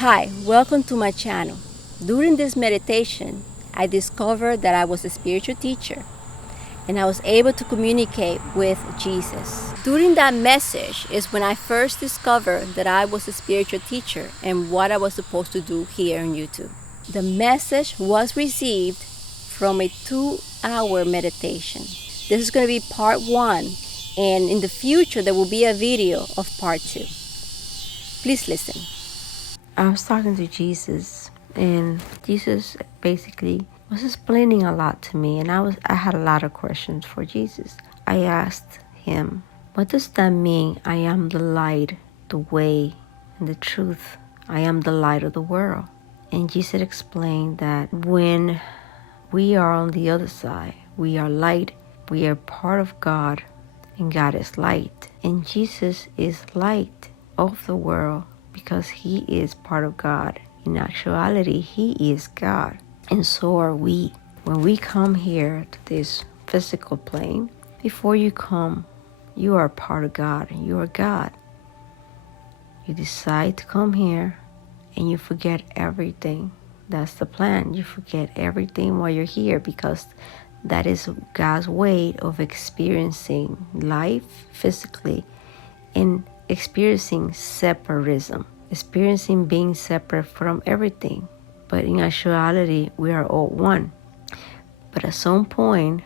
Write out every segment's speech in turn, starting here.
Hi, welcome to my channel. During this meditation, I discovered that I was a spiritual teacher and I was able to communicate with Jesus. During that message is when I first discovered that I was a spiritual teacher and what I was supposed to do here on YouTube. The message was received from a 2-hour meditation. This is going to be part 1, and in the future there will be a video of part 2. Please listen. I was talking to Jesus, and Jesus basically was explaining a lot to me, and I had a lot of questions for Jesus. I asked him, what does that mean? I am the light, the way, and the truth. I am the light of the world. And Jesus explained that when we are on the other side, we are light, we are part of God, and God is light. And Jesus is light of the world, because he is part of God. In actuality, he is God. And so are we. When we come here to this physical plane, before you come, you are part of God. You are God. You decide to come here and you forget everything. That's the plan. You forget everything while you're here, because that is God's way of experiencing life physically and experiencing separatism, experiencing being separate from everything. But in actuality, we are all one. But at some point,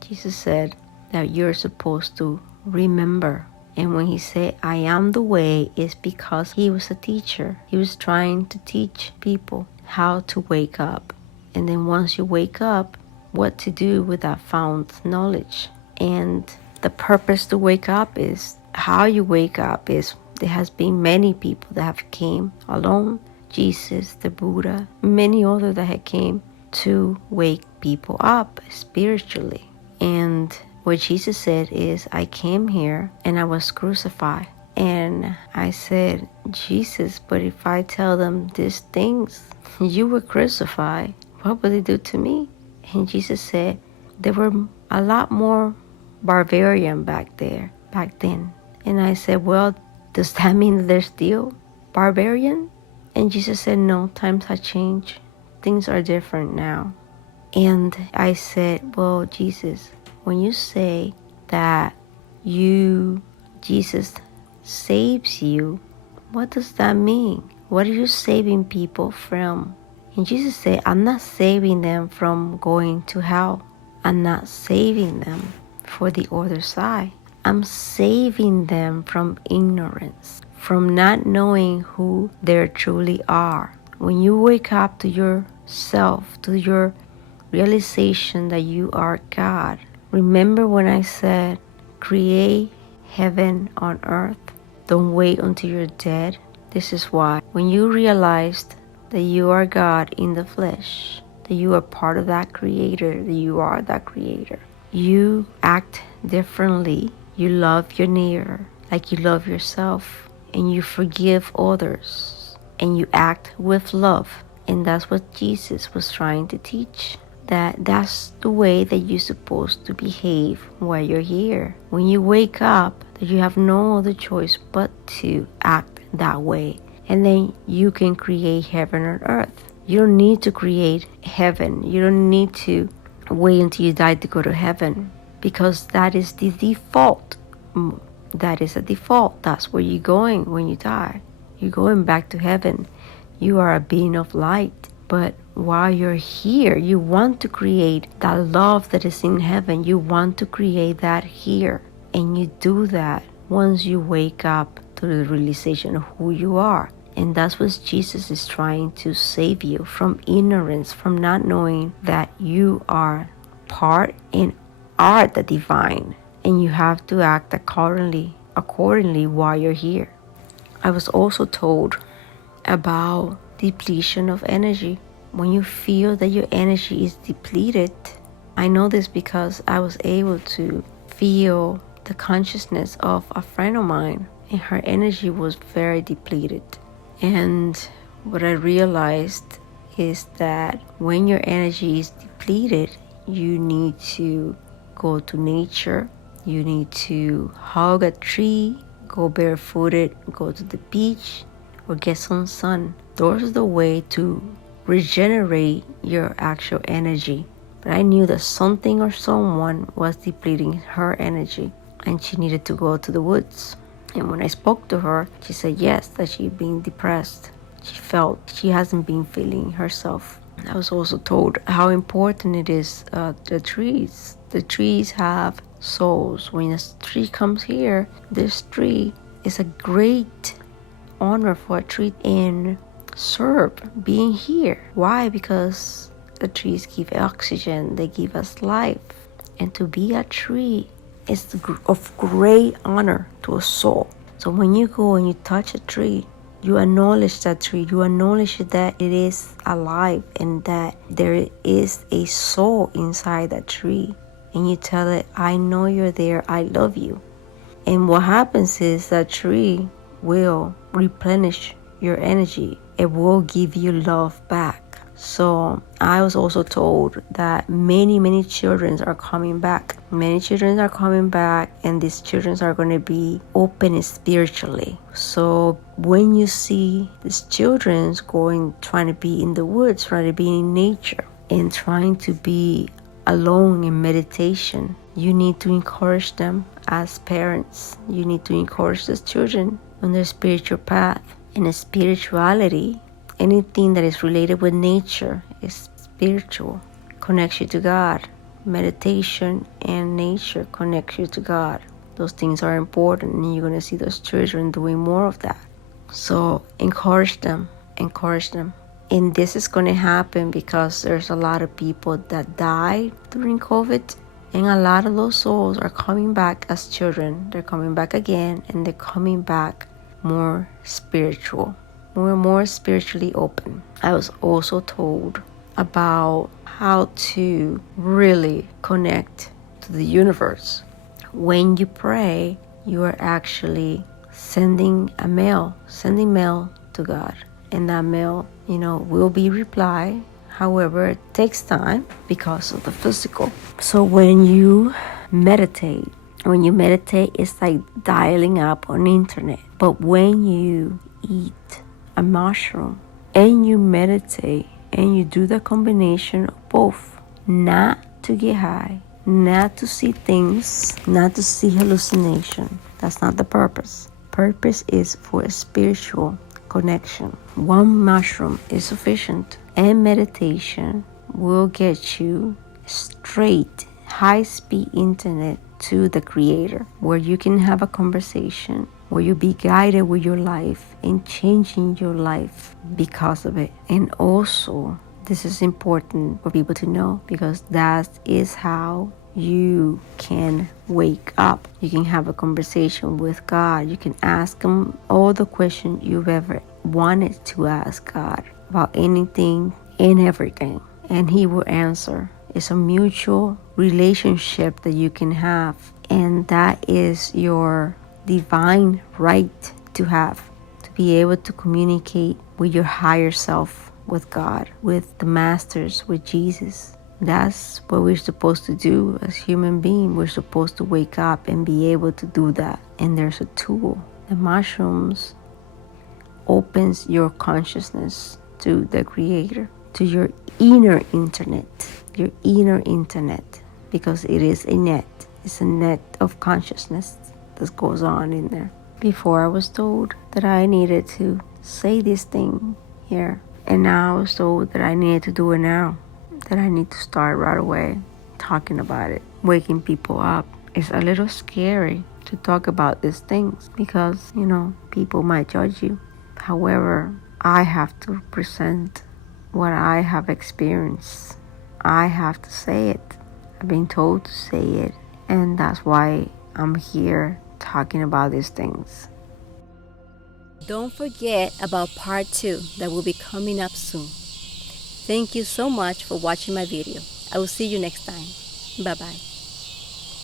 Jesus said that you're supposed to remember. And when he said, I am the way, it's because he was a teacher. He was trying to teach people how to wake up. And then once you wake up, what to do with that found knowledge. And the purpose to wake up is how you wake up is there has been many people that have came along, Jesus, the Buddha, many others that have came to wake people up spiritually. And what Jesus said is, I came here and I was crucified. And I said, Jesus, but if I tell them these things, you were crucified, what will they do to me? And Jesus said, there were a lot more barbarian back then. And I said, well, does that mean they're still barbarian? And Jesus said, no, times have changed. Things are different now. And I said, well, Jesus, when you say that Jesus saves you, what does that mean? What are you saving people from? And Jesus said, I'm not saving them from going to hell. I'm not saving them for the other side. I'm saving them from ignorance, from not knowing who they truly are. When you wake up to yourself, to your realization that you are God, remember when I said, create heaven on earth. Don't wait until you're dead. This is why. When you realized that you are God in the flesh, that you are part of that creator, that you are that creator, you act differently. You love your neighbor like you love yourself, and you forgive others, and you act with love. And that's what Jesus was trying to teach, that's the way that you're supposed to behave while you're here. When you wake up, that you have no other choice but to act that way. And then you can create heaven on earth. You don't need to create heaven. You don't need to wait until you die to go to heaven, because that is the default. That is a default. That's where you're going when you die. You're going back to heaven. You are a being of light. But while you're here, you want to create that love that is in heaven. You want to create that here. And you do that once you wake up to the realization of who you are. And that's what Jesus is trying to save you from ignorance, from not knowing that you are part and are the divine. And you have to act accordingly while you're here. I was also told about depletion of energy. When you feel that your energy is depleted, I know this because I was able to feel the consciousness of a friend of mine, and her energy was very depleted. And what I realized is that when your energy is depleted, you need to go to nature. You need to hug a tree, go barefooted, go to the beach, or get some sun. Those are the way to regenerate your actual energy. But I knew that something or someone was depleting her energy and she needed to go to the woods. And when I spoke to her, she said yes, that she'd been depressed. She felt she hasn't been feeling herself. I was also told how important it is, the trees. The trees have souls. When a tree comes here, this tree is a great honor for a tree and serve being here. Why? Because the trees give oxygen, they give us life. And to be a tree is of great honor to a soul. So when you go and you touch a tree, you acknowledge that tree, you acknowledge that it is alive and that there is a soul inside that tree. And you tell it, I know you're there, I love you. And what happens is that tree will replenish your energy. It will give you love back. So I was also told that many children are coming back. Many children are coming back, and these children are going to be open spiritually. So when you see these children trying to be in the woods, trying to be in nature, and trying to be alone in meditation, you need to encourage them as parents. You need to encourage these children on their spiritual path. And spirituality, anything that is related with nature is spiritual. Connects you to God. Meditation and nature connects you to God. Those things are important, and you're going to see those children doing more of that. So encourage them. And this is going to happen because there's a lot of people that died during COVID. And a lot of those souls are coming back as children. They're coming back again, and they're coming back more spiritual, more spiritually open. I was also told about how to really connect to the universe. When you pray, you are actually sending mail to God. And that mail, will be replied. However, it takes time because of the physical. So when you meditate, it's like dialing up on the internet. But when you eat a mushroom and you meditate and you do the combination of both, not to get high, not to see things, not to see hallucination. That's not the purpose. Purpose is for a spiritual connection. One mushroom is sufficient, and meditation will get you straight, high-speed internet to the Creator, where you can have a conversation, where you be guided with your life and changing your life because of it. And also, this is important for people to know, because that is how you can wake up. You can have a conversation with God. You can ask Him all the questions you've ever wanted to ask God about anything and everything, and He will answer. It's a mutual relationship that you can have, and that is your divine right to have, to be able to communicate with your higher self, with God, with the masters, with Jesus. That's what we're supposed to do as human beings. We're supposed to wake up and be able to do that. And there's a tool. The mushrooms opens your consciousness to the Creator, to your inner internet, because it is a net. It's a net of consciousness that goes on in there. Before, I was told that I needed to say this thing here, and now I was told that I needed to do it now, that I need to start right away talking about it, waking people up. It's a little scary to talk about these things because, people might judge you. However, I have to present what I have experienced. I have to say it. I've been told to say it, and that's why I'm here talking about these things. Don't forget about part 2 that will be coming up soon. Thank you so much for watching my video. I will see you next time. Bye-bye.